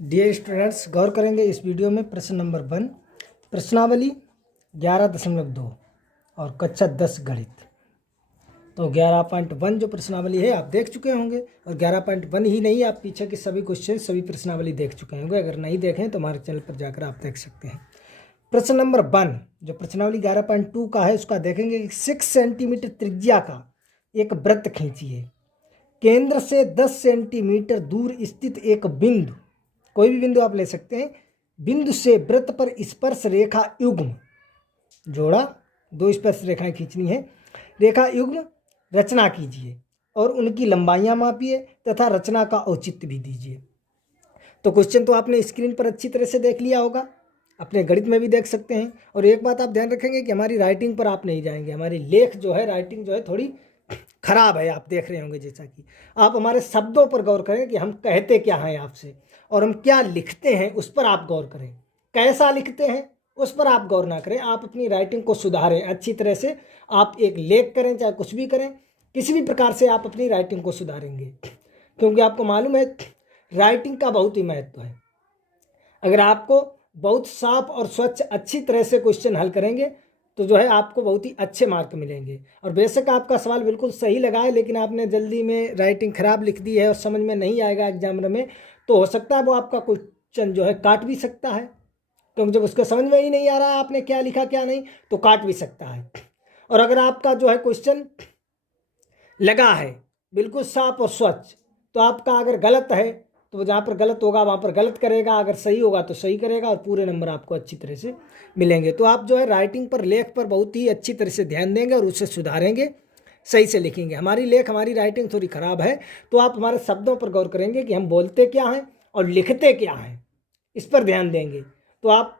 Dear students, गौर करेंगे इस video में प्रश्न नंबर 1 प्रश्नावली 11.2 और कक्षा 10 गणित। तो 11.1 जो प्रश्नावली है आप देख चुके होंगे और 11.1 ही नहीं, आप पीछे के सभी क्वेश्चन सभी प्रश्नावली देख चुके होंगे। अगर नहीं देखें तो हमारे चैनल पर जाकर आप देख सकते हैं। प्रश्न नंबर 1 जो प्रश्नावली 11.2 का है उसका देखेंगे। 6 सेंटीमीटर त्रिज्या का एक वृत्त खींचिए। केंद्र से 10 सेंटीमीटर दूर स्थित एक बिंदु, कोई भी बिंदु आप ले सकते हैं, बिंदु से वृत्त पर स्पर्श रेखा युग्म जोड़ा, 2 स्पर्श रेखाएं खींचनी है, रेखा युग्म रचना कीजिए और उनकी लंबाइयां मापिए तथा रचना का औचित्य भी दीजिए। तो क्वेश्चन तो आपने स्क्रीन पर अच्छी तरह से देख लिया होगा, अपने गणित में भी देख सकते हैं। और एक बात आप ध्यान रखेंगे कि हमारी राइटिंग पर आप नहीं जाएंगे, हमारी लेख जो है, राइटिंग जो है थोड़ी खराब है, आप देख रहे होंगे। जैसा कि आप हमारे शब्दों पर गौर करें कि हम कहते क्या हैं आपसे और हम क्या लिखते हैं उस पर आप गौर करें। कैसा लिखते हैं उस पर आप गौर ना करें, आप अपनी राइटिंग को सुधारें अच्छी तरह से। आप एक लेख करें चाहे कुछ भी करें, किसी भी प्रकार से आप अपनी राइटिंग को सुधारेंगे, क्योंकि आपको मालूम है राइटिंग का बहुत ही महत्व है। अगर आपको बहुत साफ और स्वच्छ अच्छी तरह से क्वेश्चन हल करेंगे तो जो है आपको बहुत ही अच्छे मार्क मिलेंगे। और बेशक आपका सवाल बिल्कुल सही लगा है, लेकिन आपने जल्दी में राइटिंग खराब लिख दी है और समझ में नहीं आएगा एग्जामिनर में, तो हो सकता है वो आपका क्वेश्चन जो है काट भी सकता है, क्योंकि जब उसको समझ में ही नहीं आ रहा है आपने क्या लिखा क्या नहीं, तो काट भी सकता है। और अगर आपका जो है क्वेश्चन लगा है बिल्कुल साफ और स्वच्छ, तो आपका अगर गलत है तो जहाँ पर गलत होगा वहाँ पर गलत करेगा, अगर सही होगा तो सही करेगा और पूरे नंबर आपको अच्छी तरह से मिलेंगे। तो आप जो है राइटिंग पर, लेख पर बहुत ही अच्छी तरह से ध्यान देंगे और उसे सुधारेंगे, सही से लिखेंगे। हमारी लेख, हमारी राइटिंग थोड़ी ख़राब है, तो आप हमारे शब्दों पर गौर करेंगे कि हम बोलते क्या हैं और लिखते क्या हैं, इस पर ध्यान देंगे। तो आप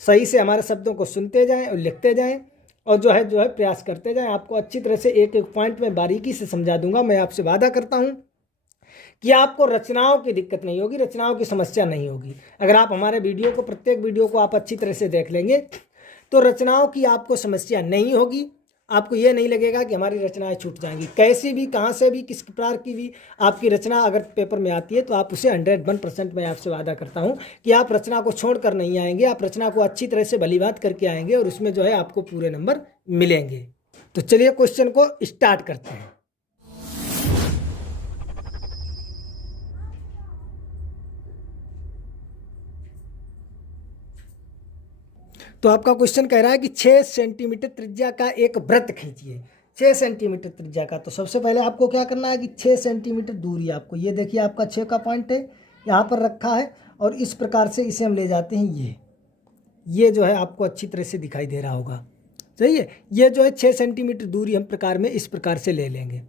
सही से हमारे शब्दों को सुनते जाएं और लिखते जाएं और जो है प्रयास करते जाएं। आपको अच्छी तरह से एक एक पॉइंट में बारीकी से समझा दूंगा। मैं आपसे वादा करता हूं कि आपको रचनाओं की दिक्कत नहीं होगी, रचनाओं की समस्या नहीं होगी। अगर आप हमारे वीडियो को, प्रत्येक वीडियो को आप अच्छी तरह से देख लेंगे तो रचनाओं की आपको समस्या नहीं होगी। आपको ये नहीं लगेगा कि हमारी रचनाएं छूट जाएंगी। कैसी भी, कहाँ से भी, किस प्रकार की भी आपकी रचना अगर पेपर में आती है तो आप उसे 101% मैं आपसे वादा करता हूँ कि आप रचना को छोड़ कर नहीं आएंगे। आप रचना को अच्छी तरह से भलीभांति करके आएंगे और उसमें जो है आपको पूरे नंबर मिलेंगे। तो चलिए क्वेश्चन को स्टार्ट करते हैं। तो आपका क्वेश्चन कह रहा है कि 6 सेंटीमीटर त्रिज्या का एक वृत्त खींचिए। 6 सेंटीमीटर त्रिज्या का, तो सबसे पहले आपको क्या करना है कि 6 सेंटीमीटर दूरी, आपको ये देखिए आपका 6 का पॉइंट है यहाँ पर रखा है और इस प्रकार से इसे हम ले जाते हैं। ये जो है आपको अच्छी तरह से दिखाई दे रहा होगा, सही है। ये जो है 6 सेंटीमीटर दूरी हम प्रकार में इस प्रकार से ले लेंगे।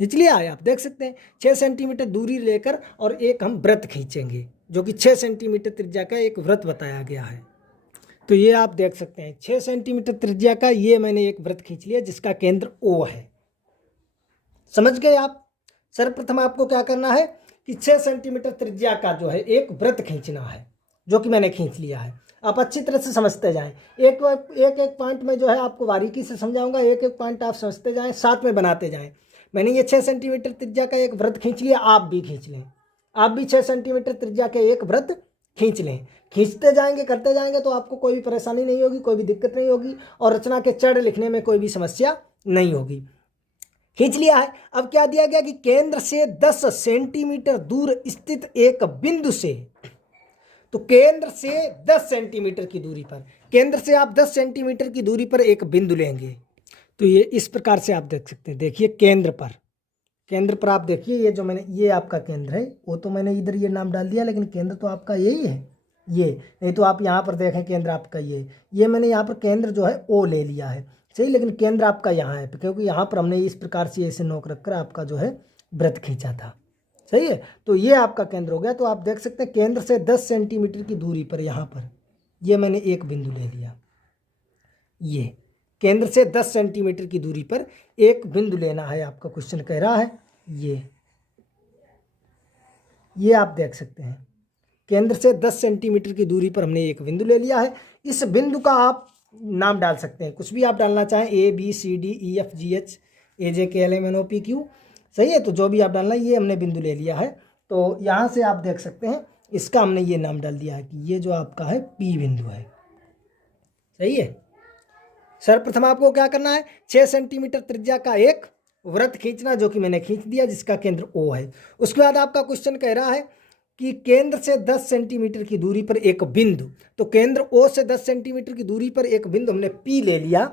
इसलिए आए आप देख सकते हैं 6 सेंटीमीटर दूरी लेकर और एक हम वृत्त खींचेंगे, जो कि 6 सेंटीमीटर त्रिज्या का एक वृत्त बताया गया है। तो ये आप देख सकते हैं 6 सेंटीमीटर त्रिज्या का ये मैंने एक वृत्त खींच लिया जिसका केंद्र O है। समझ गए आप? सर्वप्रथम आपको क्या करना है कि 6 सेंटीमीटर त्रिज्या का जो है एक वृत्त खींचना है, जो कि मैंने खींच लिया है। आप अच्छी तरह से समझते जाएं, एक एक पॉइंट में जो है आपको बारीकी से समझाऊंगा, एक एक पॉइंट आप समझते जाएं, साथ में बनाते जाएं। मैंने ये 6 सेंटीमीटर त्रिज्या का एक वृत्त खींच लिया, आप भी खींच लें। आप भी 6 सेंटीमीटर त्रिज्या के एक वृत्त खींच लें। खींचते जाएंगे, करते जाएंगे तो आपको कोई भी परेशानी नहीं होगी, कोई भी दिक्कत नहीं होगी और रचना के चढ़ लिखने में कोई भी समस्या नहीं होगी। खींच लिया है। अब क्या दिया गया कि केंद्र से 10 सेंटीमीटर दूर स्थित एक बिंदु से, तो केंद्र से 10 सेंटीमीटर की दूरी पर, केंद्र से आप 10 सेंटीमीटर की दूरी पर एक बिंदु लेंगे। तो ये इस प्रकार से आप देख सकते हैं। देखिए केंद्र पर आप देखिए, ये जो मैंने, ये आपका केंद्र है, वो तो मैंने इधर ये नाम डाल दिया, लेकिन केंद्र तो आपका यही है। ये नहीं तो आप यहाँ पर देखें केंद्र आपका ये मैंने यहाँ पर केंद्र जो है O ले लिया है, सही, लेकिन केंद्र आपका यहाँ है, क्योंकि यहाँ पर हमने इस प्रकार से ऐसे नोक रखकर आपका जो है वृत्त खींचा था, सही है। तो ये आपका केंद्र हो गया। तो आप देख सकते हैं केंद्र से 10 सेंटीमीटर की दूरी पर यहाँ पर ये मैंने एक बिंदु ले लिया। ये केंद्र से 10 सेंटीमीटर की दूरी पर एक बिंदु लेना है, आपका क्वेश्चन कह रहा है। ये आप देख सकते हैं केंद्र से 10 सेंटीमीटर की दूरी पर हमने एक बिंदु ले लिया है। इस बिंदु का आप नाम डाल सकते हैं, कुछ भी आप डालना चाहें, ABCDEFGH AJKLMNOPQ, सही है। तो जो भी आप डालना है, ये हमने बिंदु ले लिया है। तो यहाँ से आप देख सकते हैं इसका हमने ये नाम डाल दिया है कि ये जो आपका है P बिंदु है। सही है। सर्वप्रथम आपको क्या करना है, 6 सेंटीमीटर त्रिज्या का एक वृत्त खींचना, जो कि मैंने खींच दिया, जिसका केंद्र O है। उसके बाद आपका क्वेश्चन कह रहा है कि केंद्र से 10 सेंटीमीटर की दूरी पर एक बिंदु, तो केंद्र O से 10 सेंटीमीटर की दूरी पर एक बिंदु हमने P ले लिया।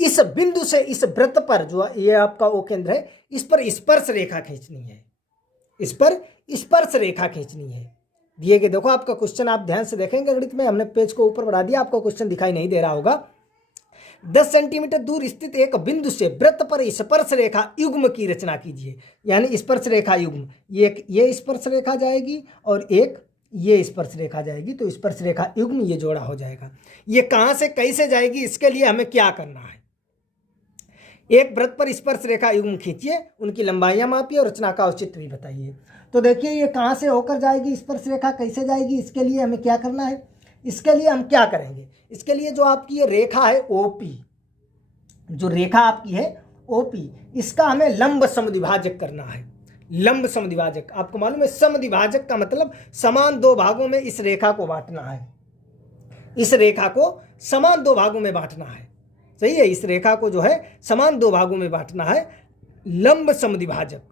इस बिंदु से इस वृत्त पर, जो ये आपका O केंद्र है, इस पर स्पर्श रेखा खींचनी है, इस पर स्पर्श रेखा खींचनी है। दिए गए, देखो आपका क्वेश्चन आप ध्यान से देखेंगे गणित में, हमने पेज को ऊपर बढ़ा दिया, आपको क्वेश्चन दिखाई नहीं दे रहा होगा। 10 सेंटीमीटर दूर स्थित एक बिंदु से वृत्त पर स्पर्श रेखा युग्म की रचना कीजिए। यानी स्पर्श रेखा युग्म, ये स्पर्श रेखा जाएगी और एक ये स्पर्श रेखा जाएगी, तो स्पर्श रेखा युग्म ये जोड़ा हो जाएगा। ये कहां से कैसे जाएगी, इसके लिए हमें क्या करना है, एक वृत्त पर स्पर्श रेखा युग्म खींचिए, उनकी लंबाइयां मापिए और रचना का औचित्य भी बताइए। तो देखिए ये कहां से होकर जाएगी, स्पर्श रेखा कैसे जाएगी, इसके लिए हमें क्या करना है, इसके लिए हम क्या करेंगे, इसके लिए जो आपकी ये रेखा है OP, जो रेखा आपकी है OP, इसका हमें लंब समद्विभाजक करना है। लंब समद्विभाजक, आपको मालूम है समद्विभाजक का मतलब समान दो भागों में इस रेखा को बांटना है, इस रेखा को समान दो भागों में बांटना है। सही है, इस रेखा को जो है समान दो भागों में बांटना है, लंब समद्विभाजक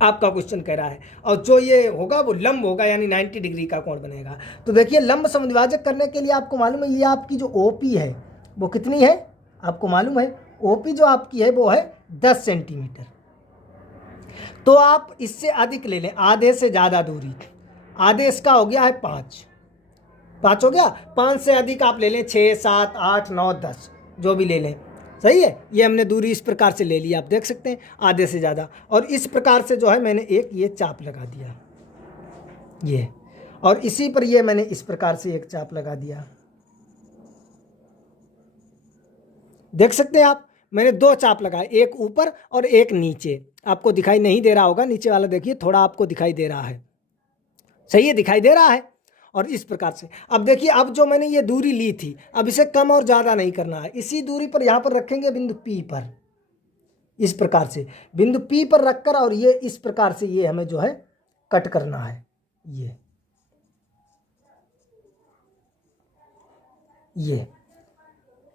आपका क्वेश्चन कह रहा है। और जो ये होगा वो लंब होगा, यानी 90 डिग्री का कोण बनेगा। तो देखिए लंब समद्विभाजक करने के लिए आपको मालूम है ये आपकी जो OP है वो कितनी है, आपको मालूम है OP जो आपकी है वो है 10 सेंटीमीटर। तो आप इससे अधिक ले लें, आधे से ज़्यादा दूरी, आधे इसका हो गया है 5 हो गया, 5 से अधिक आप ले लें 6, 7, 8, 9, 10 जो भी ले लें। सही है, ये हमने दूरी इस प्रकार से ले ली, आप देख सकते हैं आधे से ज़्यादा। और इस प्रकार से जो है मैंने एक ये चाप लगा दिया ये, और इसी पर ये मैंने इस प्रकार से एक चाप लगा दिया, देख सकते हैं आप, मैंने 2 चाप लगाए, एक ऊपर और एक नीचे। आपको दिखाई नहीं दे रहा होगा, नीचे वाला देखिए थोड़ा आपको दिखाई दे रहा है। सही है, दिखाई दे रहा है। और इस प्रकार से अब देखिए, अब जो मैंने ये दूरी ली थी, अब इसे कम और ज़्यादा नहीं करना है, इसी दूरी पर यहाँ पर रखेंगे बिंदु P पर, इस प्रकार से बिंदु P पर रखकर, और ये इस प्रकार से ये हमें जो है कट करना है। ये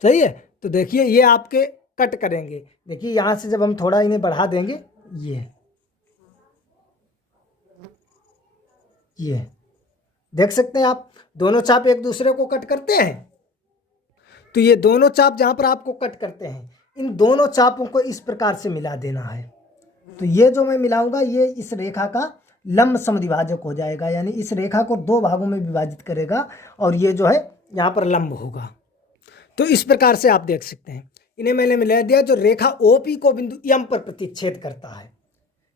सही है। तो देखिए ये आपके कट करेंगे, देखिए यहाँ से जब हम थोड़ा इन्हें बढ़ा देंगे, ये देख सकते हैं आप, दोनों चाप एक दूसरे को कट करते हैं। तो ये दोनों चाप जहाँ पर आपको कट करते हैं, इन दोनों चापों को इस प्रकार से मिला देना है। तो ये जो मैं मिलाऊंगा ये इस रेखा का लंब समद्विभाजक हो जाएगा, यानी इस रेखा को 2 भागों में विभाजित करेगा, और ये जो है यहाँ पर लंब होगा। तो इस प्रकार से आप देख सकते हैं, इन्हें मैंने मिला दिया, जो रेखा OP को बिंदु M पर प्रतिच्छेद करता है,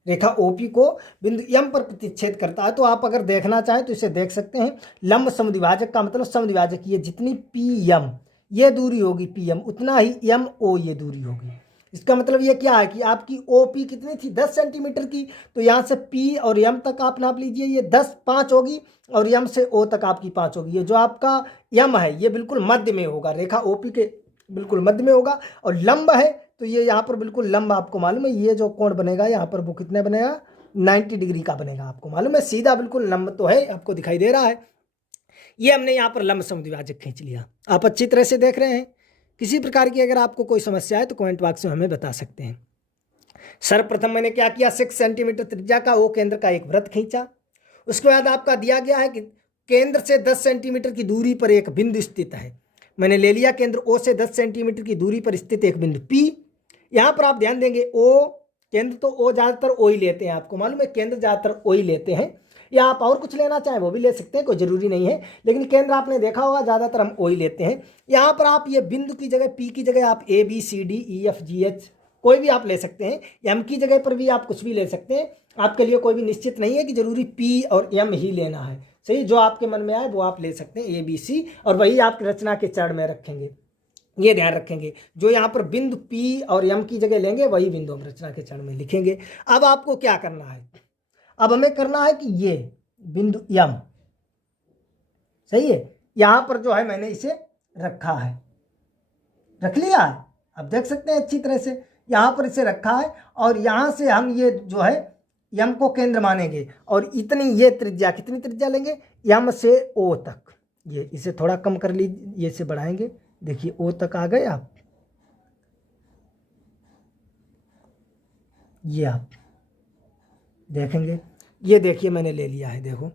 रेखा OP को बिंदु M पर प्रतिच्छेद करता है। तो आप अगर देखना चाहें तो इसे देख सकते हैं, लंब समद्विभाजक का मतलब समद्विभाजक, ये जितनी PM ये दूरी होगी PM, उतना ही MO ये दूरी होगी। इसका मतलब ये क्या है कि आपकी OP कितनी थी, 10 सेंटीमीटर की, तो यहाँ से P और M तक आप नाप लीजिए, ये 5 होगी, और M से O तक आपकी 5 होगी। ये जो आपका M है ये बिल्कुल मध्य में होगा, रेखा OP के बिल्कुल मध्य में होगा, और लंब है तो ये यहाँ पर बिल्कुल लंब, आपको मालूम है ये जो कोण बनेगा यहाँ पर वो कितने बनेगा, 90 डिग्री का बनेगा। आपको मालूम है सीधा बिल्कुल लंब तो है, आपको दिखाई दे रहा है। ये हमने यहाँ पर लंब समद्विभाजक खींच लिया, आप अच्छी तरह से देख रहे हैं। किसी प्रकार की अगर आपको कोई समस्या है तो कमेंट बॉक्स में हमें बता सकते हैं। सर्वप्रथम मैंने क्या किया, 6 सेंटीमीटर त्रिज्या का O केंद्र का एक वृत्त खींचा। उसके बाद आपका दिया गया है कि केंद्र से 10 सेंटीमीटर की दूरी पर एक बिंदु स्थित है। मैंने ले लिया केंद्र O से 10 सेंटीमीटर की दूरी पर स्थित एक बिंदु P। यहाँ पर आप ध्यान देंगे O केंद्र, तो O ज़्यादातर O ही लेते हैं, आपको मालूम है केंद्र ज़्यादातर O ही लेते हैं, या आप और कुछ लेना चाहें वो भी ले सकते हैं, कोई ज़रूरी नहीं है, लेकिन केंद्र आपने देखा होगा ज़्यादातर हम O ही लेते हैं। यहाँ पर आप ये बिंदु की जगह P की जगह आप ABCDEFGH कोई भी आप ले सकते हैं, M की जगह पर भी आप कुछ भी ले सकते हैं, आपके लिए कोई भी निश्चित नहीं है कि जरूरी P और M ही लेना है। सही, जो आपके मन में आए वो आप ले सकते हैं ABC, और वही आप रचना के चरण में रखेंगे। ये ध्यान रखेंगे, जो यहाँ पर बिंदु P और M की जगह लेंगे वही बिंदु हम रचना के चरण में लिखेंगे। अब आपको क्या करना है, अब हमें करना है कि ये बिंदु M, सही है, यहाँ पर जो है मैंने इसे रखा है, रख लिया, आप देख सकते हैं अच्छी तरह से, यहाँ पर इसे रखा है, और यहाँ से हम ये जो है यम को केंद्र मानेंगे और इतनी ये त्रिज्या, कितनी त्रिज्या लेंगे, यम से ओ तक, ये इसे थोड़ा कम कर लीजिए, ये से बढ़ाएंगे, देखिए ओ तक आ गए आप, ये आप देखेंगे, ये देखिए मैंने ले लिया है, देखो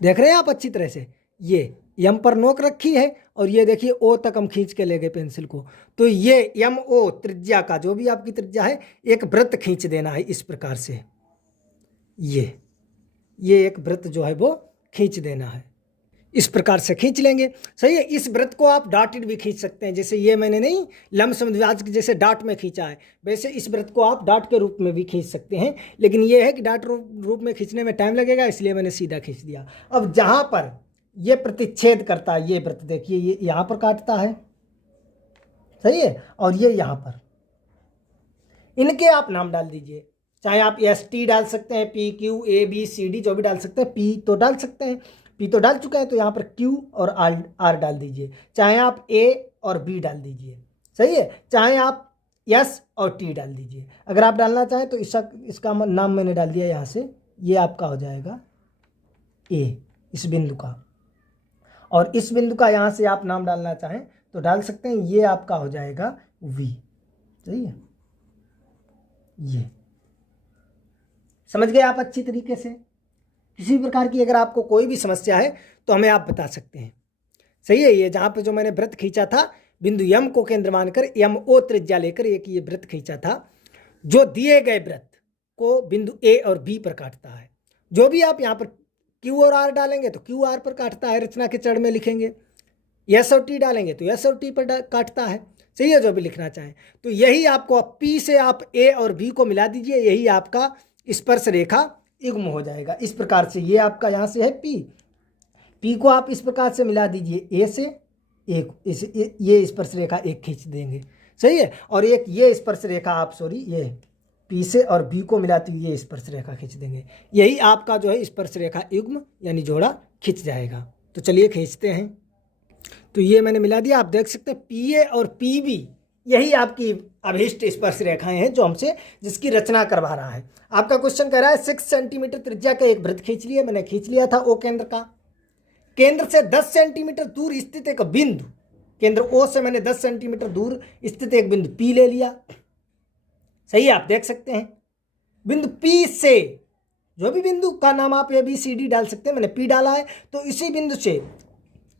देख रहे हैं आप अच्छी तरह से, ये यम पर नोक रखी है और ये देखिए ओ तक हम खींच के ले गए पेंसिल को। तो ये यम ओ त्रिज्या का, जो भी आपकी त्रिज्या है, एक वृत्त खींच देना है इस प्रकार से, ये एक वृत्त जो है वो खींच देना है, इस प्रकार से खींच लेंगे। सही है। इस वृत्त को आप डॉटेड भी खींच सकते हैं, जैसे ये मैंने नहीं लमसम द्विभाजक जैसे डॉट में खींचा है, वैसे इस वृत्त को आप डॉट के रूप में भी खींच सकते हैं, लेकिन ये है कि डॉट रूप में खींचने में टाइम लगेगा, इसलिए मैंने सीधा खींच दिया। अब जहाँ पर ये प्रतिच्छेद करता है, ये वृत्त देखिए, ये यहाँ पर काटता है, सही है, और ये यहाँ पर, इनके आप नाम डाल दीजिए, चाहे आप एस टी डाल सकते हैं, P Q A B C D जो भी डाल सकते हैं, पी तो डाल सकते हैं, पी तो डाल चुके हैं, तो यहाँ पर क्यू और आर डाल दीजिए, चाहे आप ए और बी डाल दीजिए, सही है, चाहे आप एस और टी डाल दीजिए। अगर आप डालना चाहें तो इसका नाम मैंने डाल दिया यहाँ से, ये आपका हो जाएगा ए, इस बिंदु का, और इस बिंदु का यहाँ से आप नाम डालना चाहें तो डाल सकते हैं, ये आपका हो जाएगा वी, सही है। ये समझ गए आप अच्छी तरीके से। किसी प्रकार की अगर आपको कोई भी समस्या है तो हमें आप बता सकते हैं, सही है। ये जहाँ पे जो मैंने वृत्त खींचा था, बिंदु यम को केंद्र मानकर यम ओ त्रिज्या लेकर एक ये वृत्त खींचा था, जो दिए गए वृत्त को बिंदु ए और बी पर काटता है। जो भी आप यहाँ पर क्यू और आर डालेंगे तो क्यू आर पर काटता है, रचना के चरण में लिखेंगे, एस और टी डालेंगे तो एस और टी पर काटता है, सही है, जो भी लिखना चाहें। तो यही आपको पी से आप ए और बी को मिला दीजिए, यही आपका स्पर्श रेखा युग्म हो जाएगा। इस प्रकार से ये आपका यहाँ से है पी को आप इस प्रकार से मिला दीजिए ए से, एक ये स्पर्श रेखा एक खींच देंगे, सही है, और एक ये स्पर्श रेखा आप ये पी से और बी को मिलाते हुए ये स्पर्श रेखा खींच देंगे, यही आपका जो है स्पर्श रेखा युग्म यानी जोड़ा खिंच जाएगा। तो चलिए खींचते हैं। तो ये मैंने मिला दिया, आप देख सकते हैं पी ए और पी बी, यही आपकी अभीष्ट स्पर्श रेखाएं हैं जो हमसे जिसकी रचना करवा रहा है। आपका क्वेश्चन कह रहा है 6 सेंटीमीटर त्रिज्या का एक वृत्त खींच लिया, मैंने खींच लिया था ओ केंद्र का, केंद्र से 10 सेंटीमीटर दूर स्थित एक बिंदु, केंद्र ओ से मैंने 10 सेंटीमीटर दूर स्थित एक बिंदु पी ले लिया, सही है, आप देख सकते हैं। बिंदु पी से, जो भी बिंदु का नाम आप ए बी सी डी डाल सकते हैं, मैंने पी डाला है, तो इसी बिंदु से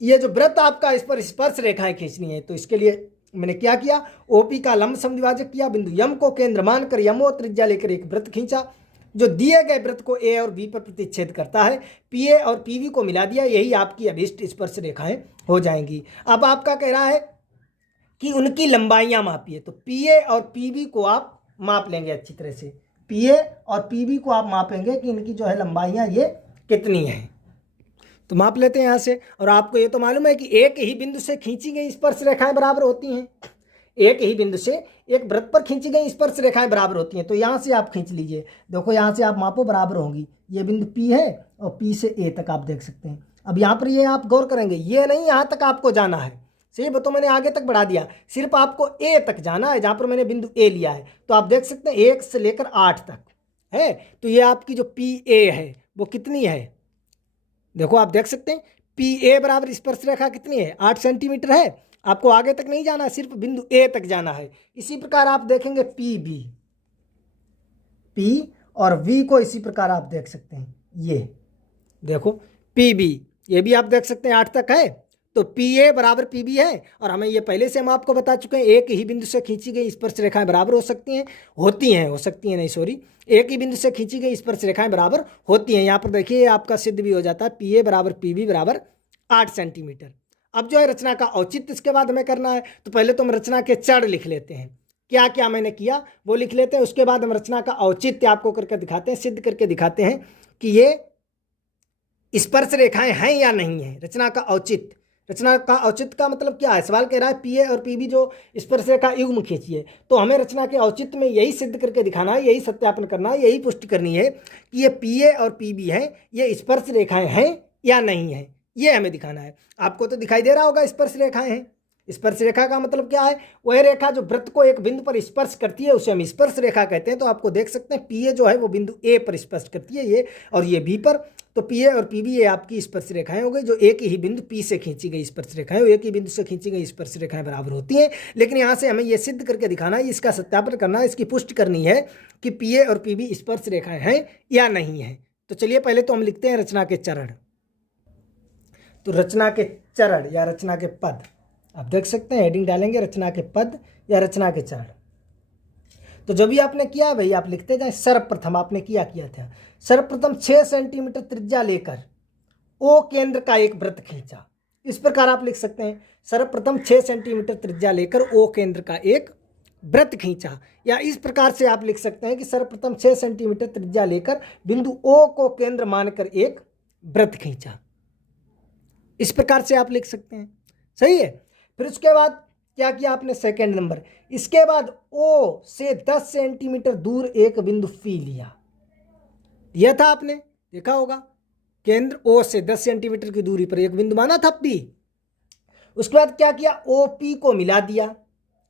ये जो वृत्त आपका इस पर स्पर्श रेखाएं खींचनी है, तो इसके लिए मैंने क्या किया, ओपी का लंब समद्विभाजक किया, बिंदु यम को केंद्र मानकर यमो त्रिज्या लेकर एक वृत्त खींचा, जो दिए गए वृत्त को ए और बी पर प्रतिच्छेद करता है, पी ए और पी बी को मिला दिया, यही आपकी अभीष्ट स्पर्श रेखाएं हो जाएंगी। अब आपका कह रहा है कि उनकी लंबाइयां मापिए, तो पी ए और पी बी को आप माप लेंगे अच्छी तरह से, पी ए और पी बी को आप मापेंगे कि इनकी जो है लंबाइयां ये कितनी हैं। तो माप लेते हैं यहाँ से, और आपको ये तो मालूम है कि एक ही बिंदु से खींची गई स्पर्श रेखाएं बराबर होती हैं, एक ही बिंदु से एक वृत्त पर खींची गई स्पर्श रेखाएं बराबर होती हैं। तो यहाँ से आप खींच लीजिए, देखो यहाँ से आप मापो, बराबर होंगी, ये बिंदु पी है और पी से ए तक आप देख सकते हैं। अब यहाँ पर ये आप गौर करेंगे, ये नहीं यहाँ तक आपको जाना है, सही, तो मैंने आगे तक बढ़ा दिया, सिर्फ आपको ए तक जाना है, जहाँ पर मैंने बिंदु ए लिया है। तो आप देख सकते हैं 1 से लेकर 8 तक है, तो ये आपकी जो पी ए है वो कितनी है, देखो आप देख सकते हैं पी ए बराबर स्पर्श रेखा कितनी है, 8 सेंटीमीटर है। आपको आगे तक नहीं जाना है, सिर्फ बिंदु ए तक जाना है। इसी प्रकार आप देखेंगे पी बी, पी और वी को इसी प्रकार आप देख सकते हैं, ये देखो पी बी, ये भी आप देख सकते हैं 8 तक है, तो पी ए बराबर पी बी है। और हमें ये पहले से हम आपको बता चुके हैं, एक ही बिंदु से खींची गई स्पर्श रेखाएं बराबर हो सकती हैं, हो सकती हैं नहीं सॉरी, एक ही बिंदु से खींची गई स्पर्श रेखाएं बराबर होती हैं। यहाँ पर देखिए आपका सिद्ध भी हो जाता है, पी ए बराबर पी बी बराबर 8 सेंटीमीटर। अब जो है रचना का औचित्य इसके बाद हमें करना है, तो पहले तो हम रचना के चरण लिख लेते हैं, क्या क्या मैंने किया वो लिख लेते हैं, उसके बाद हम रचना का औचित्य आपको करके दिखाते हैं, सिद्ध करके दिखाते हैं कि ये स्पर्श रेखाएं हैं या नहीं है। रचना का औचित्य, रचना का औचित्य का मतलब क्या है, सवाल कह रहा है पी ए और पी बी जो स्पर्श रेखा युग्म खींचिए, तो हमें रचना के औचित्य में यही सिद्ध करके दिखाना है, यही सत्यापन करना है, यही पुष्टि करनी है कि ये पी ए और पी बी है, ये स्पर्श रेखाएं हैं या नहीं है, ये हमें दिखाना है। आपको तो दिखाई दे रहा होगा स्पर्श रेखाएं हैं, स्पर्श रेखा का मतलब क्या है? वह रेखा जो वृत्त को एक बिंदु पर स्पर्श करती है उसे हम स्पर्श रेखा कहते हैं। तो आपको देख सकते हैं पीए जो है वो बिंदु ए पर स्पर्श करती है, ये और ये बी पर। तो पीए और पीबी ये आपकी स्पर्श रेखाएं हो गई, जो एक ही बिंदु पी से खींची गई स्पर्श रेखाएं, एक ही बिंदु से खींची गई स्पर्श रेखाएं बराबर होती हैं। लेकिन यहाँ से हमें ये सिद्ध करके दिखाना है, इसका सत्यापन करना है, इसकी पुष्टि करनी है कि पीए और पीबी स्पर्श रेखाएं हैं या नहीं है। तो चलिए पहले तो हम लिखते हैं रचना के चरण। तो रचना के चरण या रचना के पद, आप देख सकते हैं हेडिंग डालेंगे रचना के पद या रचना के चरण। तो जो भी आपने किया भाई आप लिखते जाए। सर्वप्रथम आपने किया था, सर्वप्रथम 6 सेंटीमीटर त्रिज्या लेकर ओ केंद्र का एक वृत्त खींचा। इस प्रकार आप लिख सकते हैं, सर्वप्रथम 6 सेंटीमीटर त्रिज्या लेकर ओ केंद्र का एक वृत्त खींचा। या इस प्रकार से आप लिख सकते हैं कि सर्वप्रथम 6 सेंटीमीटर त्रिज्या लेकर बिंदु ओ को केंद्र मानकर एक वृत्त खींचा। इस प्रकार से आप लिख सकते हैं, सही है। फिर उसके बाद क्या किया आपने? सेकंड नंबर, इसके बाद ओ से 10 सेंटीमीटर दूर एक बिंदु पी लिया। यह था आपने देखा होगा, केंद्र ओ से 10 सेंटीमीटर की दूरी पर एक बिंदु माना था पी। उसके बाद क्या किया? ओ पी को मिला दिया,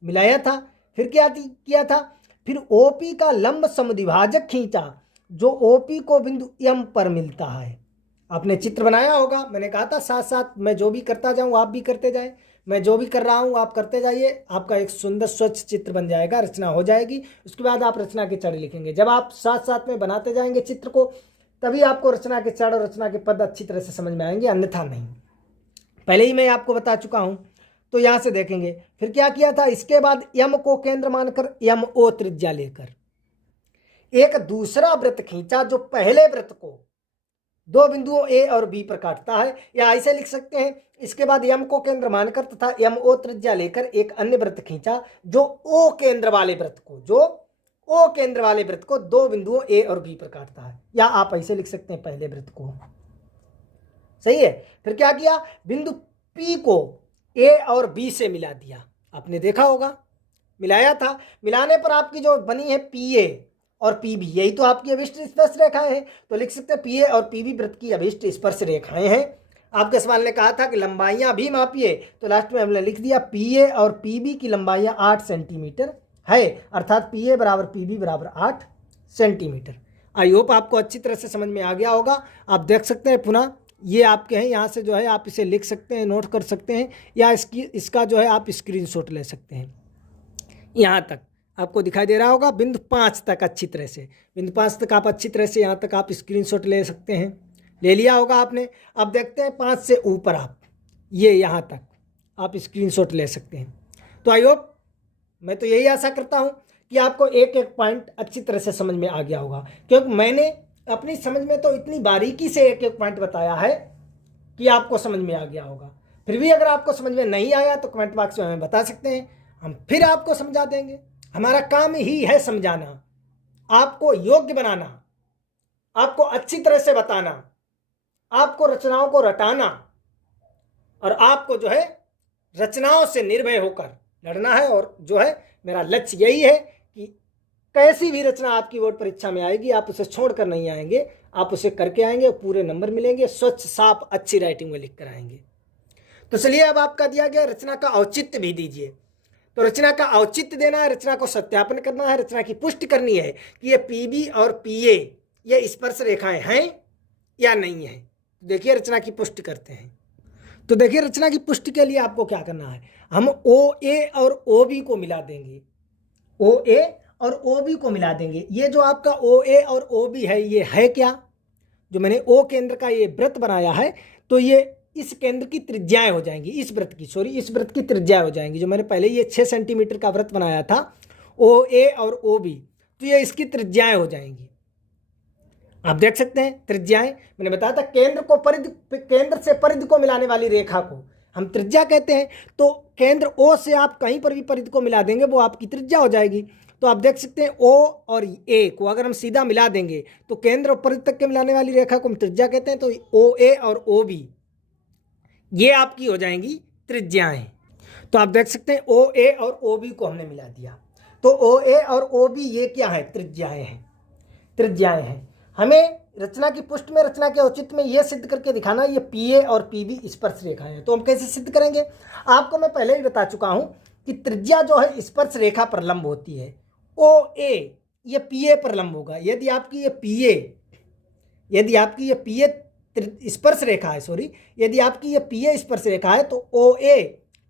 मिलाया था। फिर क्या किया था? फिर ओ पी का लंब समद्विभाजक खींचा जो ओ पी को बिंदु एम पर मिलता है। आपने चित्र बनाया होगा, मैंने कहा था साथ साथ मैं जो भी करता जाऊं आप भी करते जाएं, मैं जो भी कर रहा हूं आप करते जाइए, आपका एक सुंदर स्वच्छ चित्र बन जाएगा, रचना हो जाएगी। उसके बाद आप रचना के चरण लिखेंगे। जब आप साथ साथ में बनाते जाएंगे चित्र को, तभी आपको रचना के चरण और रचना के पद अच्छी तरह से समझ में आएंगे, अन्यथा नहीं। पहले ही मैं आपको बता चुका हूं। तो यहां से देखेंगे फिर क्या किया था? इसके बाद यम को केंद्र मानकर यम ओ त्रिज्या लेकर एक दूसरा वृत्त खींचा जो पहले वृत्त को दो बिंदुओं ए और बी पर काटता है। या ऐसे लिख सकते हैं, इसके बाद यम को केंद्र मानकर तथा यम ओ त्रिज्या लेकर एक अन्य वृत्त खींचा जो ओ केंद्र वाले वृत्त को दो बिंदुओं ए और बी पर काटता है। या आप ऐसे लिख सकते हैं पहले वृत्त को, सही है। फिर क्या किया? बिंदु पी को ए और बी से मिला दिया। आपने देखा होगा मिलाया था, मिलाने पर आपकी जो बनी है पी ए और पीबी, यही तो आपकी अभिष्ट स्पर्श रेखाएं हैं। तो लिख सकते हैं पीए और पीबी वृत्त की अभिष्ट स्पर्श रेखाएं हैं। आपके सवाल ने कहा था कि लंबाइयां भी मापिए, तो लास्ट में हमने लिख दिया पीए और पीबी की लंबाइयां 8 सेंटीमीटर है, अर्थात पीए बराबर पीबी बराबर 8 सेंटीमीटर। आई होप आपको अच्छी तरह से समझ में आ गया होगा। आप देख सकते हैं पुनः ये आपके हैं, यहाँ से जो है आप इसे लिख सकते हैं, नोट कर सकते हैं, या इसका जो है आप स्क्रीनशॉट ले सकते हैं। यहाँ तक आपको दिखाई दे रहा होगा, बिंदु 5 तक अच्छी तरह से, बिंदु 5 तक आप अच्छी तरह से यहाँ तक आप स्क्रीनशॉट ले सकते हैं। ले लिया होगा आपने। अब देखते हैं 5 से ऊपर आप ये यहाँ तक आप स्क्रीनशॉट ले सकते हैं। तो आई होप, मैं तो यही आशा करता हूँ कि आपको एक एक पॉइंट अच्छी तरह से समझ में आ गया होगा, क्योंकि मैंने अपनी समझ में तो इतनी बारीकी से एक एक पॉइंट बताया है कि आपको समझ में आ गया होगा। फिर भी अगर आपको समझ में नहीं आया तो कमेंट बॉक्स में हमें बता सकते हैं, हम फिर आपको समझा देंगे। हमारा काम ही है समझाना, आपको योग्य बनाना, आपको अच्छी तरह से बताना, आपको रचनाओं को रटाना, और आपको जो है रचनाओं से निर्भय होकर लड़ना है। और जो है मेरा लक्ष्य यही है कि कैसी भी रचना आपकी बोर्ड परीक्षा में आएगी आप उसे छोड़कर नहीं आएंगे, आप उसे करके आएंगे, पूरे नंबर मिलेंगे, स्वच्छ साफ अच्छी राइटिंग में लिख कर आएंगे। तो चलिए अब आपका दिया गया रचना का औचित्य भी दीजिए। तो रचना का औचित्य देना है, रचना को सत्यापन करना है, रचना की पुष्टि करनी है कि ये पीबी और पीए ये स्पर्श रेखाएं हैं या नहीं है। देखिए रचना की पुष्टि करते हैं। तो देखिए रचना की पुष्टि के लिए आपको क्या करना है, हम ओ ए और ओ बी को मिला देंगे, ओ ए और ओ बी को मिला देंगे। ये जो आपका ओ ए और ओ बी है ये है क्या? जो मैंने ओ केंद्र का ये वृत्त बनाया है, तो ये इस केंद्र की त्रिज्याएं हो जाएंगी, इस वृत्त की त्रिज्याएं हो जाएंगी। जो मैंने पहले ये 6 सेंटीमीटर का वृत्त बनाया था ओ ए और ओ बी, तो ये इसकी त्रिज्याएं हो जाएंगी। आप देख सकते हैं त्रिज्याएं, मैंने बताया था केंद्र से परिधि को मिलाने वाली रेखा को हम त्रिज्या कहते हैं। तो केंद्र ओ से आप कहीं पर भी परिधि को मिला देंगे वो आपकी त्रिज्या हो जाएगी। तो आप देख सकते हैं ओ और ए को अगर हम सीधा मिला देंगे तो केंद्र और परिधि तक के मिलाने वाली रेखा को हम त्रिज्या कहते हैं। तो ओ ए और ओ बी ये आपकी हो जाएंगी त्रिज्याएं। तो आप देख सकते हैं ओ ए और ओ बी को हमने मिला दिया। तो ओ ए और ओ बी ये क्या है? त्रिज्याएं हैं। हमें रचना की पुष्ट में रचना के औचित्य में ये सिद्ध करके दिखाना ये पीए और पीबी स्पर्श रेखा है। तो हम कैसे सिद्ध करेंगे? आपको मैं पहले ही बता चुका हूं कि त्रिज्या जो है स्पर्श रेखा पर लंब होती है। ओ ए ये पीए पर लंब होगा। यदि आपकी ये पीए स्पर्श रेखा है, यदि आपकी ये पीए स्पर्श रेखा है तो ओ ए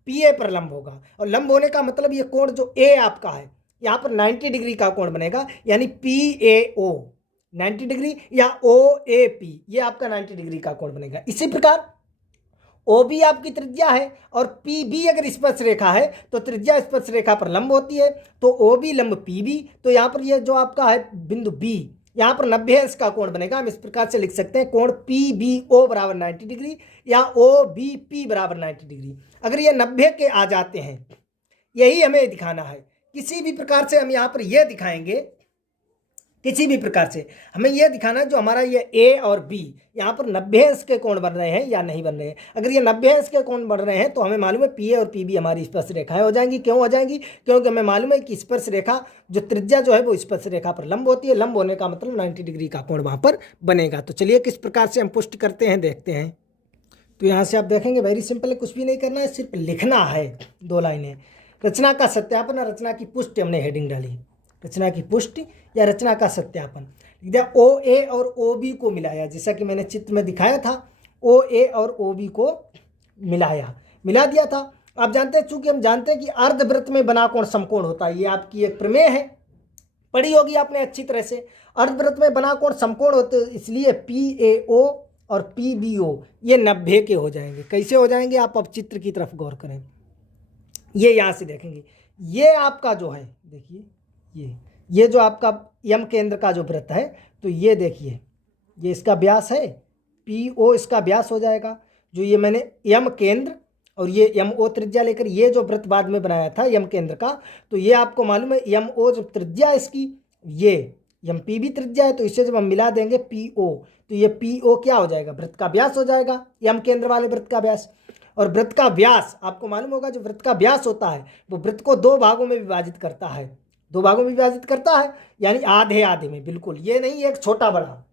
पीए पर लंब होगा। और लंब होने का मतलब ये कोण जो ए आपका है यहाँ पर 90 डिग्री का कोण बनेगा, यानी पी ए ओ 90 डिग्री या ओ ए पी ये आपका 90 डिग्री का कोण बनेगा। इसी प्रकार ओ बी आपकी त्रिज्या है और पी बी अगर स्पर्श रेखा है तो त्रिज्या स्पर्श रेखा पर लंब होती है, तो ओ बी लंब पी बी। तो यहाँ पर ये जो आपका है बिंदु बी यहाँ पर 90 है, इसका कोण बनेगा। हम इस प्रकार से लिख सकते हैं कोण पी बी ओ बराबर 90 डिग्री या ओ बी पी बराबर 90 डिग्री। अगर ये 90 के आ जाते हैं, यही हमें दिखाना है। किसी भी प्रकार से हम यहाँ पर यह दिखाएंगे, किसी भी प्रकार से हमें यह दिखाना है जो हमारा ये ए और बी यहाँ पर 90 अंश के कोण बन रहे हैं या नहीं बन रहे हैं। अगर ये 90 अंश के कोण बन रहे हैं तो हमें मालूम है पी ए और पी बी हमारी स्पर्श रेखाएं हो जाएंगी। क्यों हो जाएंगी? क्योंकि हमें मालूम है कि स्पर्श रेखा जो त्रिज्या जो है वो स्पर्श रेखा पर लंब होती है। लंब होने का मतलब 90 डिग्री का कोण वहाँ पर बनेगा। तो चलिए किस प्रकार से हम पुष्ट करते हैं देखते हैं। तो यहाँ से आप देखेंगे वेरी सिंपल है, कुछ भी नहीं करना है, सिर्फ लिखना है 2 लाइनें। रचना का सत्यापन और रचना की पुष्टि हमने हेडिंग डाली। रचना की पुष्टि या रचना का सत्यापन लिख दिया। ओ ए और ओ बी को मिलाया, जैसा कि मैंने चित्र में दिखाया था। ओ ए और ओ बी को मिला दिया था। आप जानते हैं, चूंकि हम जानते हैं कि अर्धवृत्त में बना कोण समकोण होता है। ये आपकी एक प्रमेय है, पढ़ी होगी आपने अच्छी तरह से। अर्धवृत्त में बना कोण समकोण होते, इसलिए पी ए ओ और पी बी ओ ये 90 के हो जाएंगे। कैसे हो जाएंगे? आप अब चित्र की तरफ गौर करें। ये यहाँ से देखेंगे, ये आपका जो है, देखिए ये जो आपका यम केंद्र का जो वृत्त है, तो ये देखिए ये इसका व्यास है, पी ओ इसका व्यास हो जाएगा। जो ये मैंने यम केंद्र और ये यम ओ त्रिज्या लेकर ये जो वृत्त बाद में बनाया था यम केंद्र का, तो ये आपको मालूम है यम ओ जो त्रिज्या इसकी, ये यम पी भी त्रिज्या है, तो इससे जब हम मिला देंगे पी ओ, तो ये पी ओ क्या हो जाएगा? वृत्त का व्यास हो जाएगा, यम केंद्र वाले वृत्त का व्यास। और वृत्त का व्यास आपको मालूम होगा, जो वृत्त का व्यास होता है वो वृत्त को 2 भागों में विभाजित करता है। 2 भागों में विभाजित करता है, यानी आधे आधे में, बिल्कुल ये नहीं एक छोटा बड़ा।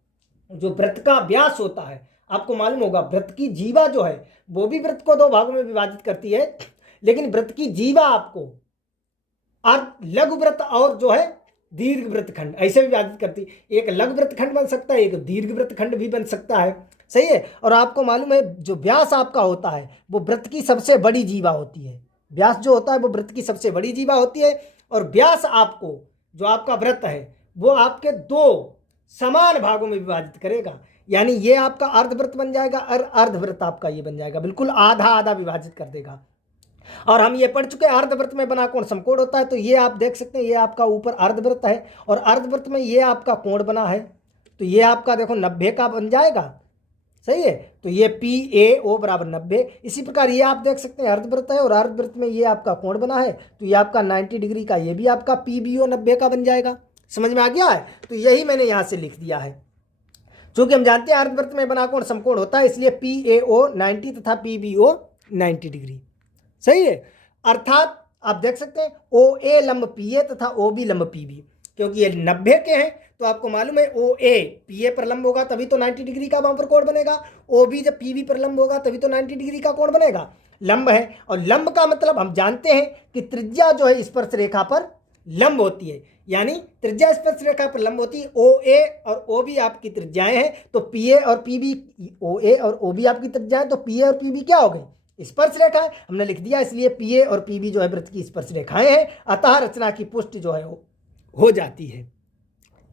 जो वृत्त का व्यास होता है आपको मालूम होगा, वृत्त की जीवा जो है वो भी वृत्त को 2 भागों में विभाजित करती है, लेकिन वृत्त की जीवा आपको लघु वृत्त और जो है दीर्घ वृत्तखंड ऐसे विभाजित करती है। एक लघु वृत्तखंड बन सकता है, एक दीर्घ वृत्तखंड भी बन सकता है, सही है। और आपको मालूम है जो व्यास आपका होता है वो वृत्त की सबसे बड़ी जीवा होती है। व्यास जो होता है वो वृत्त की सबसे बड़ी जीवा होती है। और व्यास आपको जो आपका वृत्त है वो आपके 2 समान भागों में विभाजित करेगा, यानी ये आपका अर्धवृत्त बन जाएगा और अर्धवृत्त आपका ये बन जाएगा, बिल्कुल आधा आधा विभाजित कर देगा। और हम ये पढ़ चुके हैं अर्धवृत्त में बना कोण समकोण होता है। तो ये आप देख सकते हैं, ये आपका ऊपर अर्धवृत्त है और अर्धवृत्त में ये आपका कोण बना है, तो ये आपका देखो 90 का बन जाएगा, सही है। तो ये पी ए ओ बराबर 90। इसी प्रकार ये आप देख सकते हैं अर्धवृत्त है और अर्धवृत्त में ये आपका कोण बना है, तो ये आपका 90 डिग्री का, ये भी आपका पी बी ओ 90 का बन जाएगा। समझ में आ गया है? तो यही मैंने यहाँ से लिख दिया है। चूंकि हम जानते हैं अर्धवृत्त में बना कोण समकोण होता है, इसलिए पी ए ओ 90 तथा पी बी ओ 90 डिग्री, सही है। अर्थात आप देख सकते हैं ओ ए लंब पी ए तथा ओ बी लंब पी बी, क्योंकि ये 90 के हैं तो आपको मालूम है ओ ए पी ए पर लंब होगा तभी तो 90 डिग्री का वहां पर कोण बनेगा। ओ बी जब पी बी पर लंब होगा तभी तो 90 डिग्री का कोण बनेगा। लंब है, और लंब का मतलब हम जानते हैं कि त्रिज्या जो है स्पर्श रेखा पर लंब होती है, यानी त्रिज्या स्पर्श रेखा पर लंब होती है। ओ ए और ओ बी आपकी त्रिज्याएं हैं, तो पी ए और पी बी, ओ ए और ओ बी आपकी त्रिज्याएं, तो पी ए और पी बी क्या हो गई? स्पर्श रेखा है, हमने लिख दिया। इसलिए पी ए और पी बी जो है वृत्त की स्पर्श रेखाएं हैं, अतः रचना की पुष्टि जो है वो हो जाती है।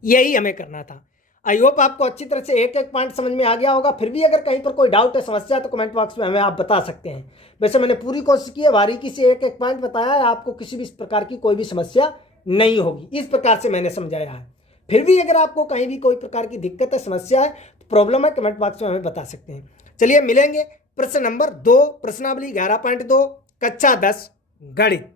यही हमें करना था। आई होप आपको अच्छी तरह से एक एक पॉइंट समझ में आ गया होगा। फिर भी अगर कहीं पर कोई डाउट है, समस्या है, तो कमेंट बॉक्स में हमें आप बता सकते हैं। वैसे मैंने पूरी कोशिश की है, बारीकी से एक एक पॉइंट बताया है, आपको किसी भी प्रकार की कोई भी समस्या नहीं होगी, इस प्रकार से मैंने समझाया है। फिर भी अगर आपको कहीं भी कोई प्रकार की दिक्कत है, समस्या है, प्रॉब्लम है, कमेंट बॉक्स में हमें बता सकते हैं। चलिए मिलेंगे प्रश्न नंबर 2, प्रश्नावली 11.2, कक्षा 10 गणित।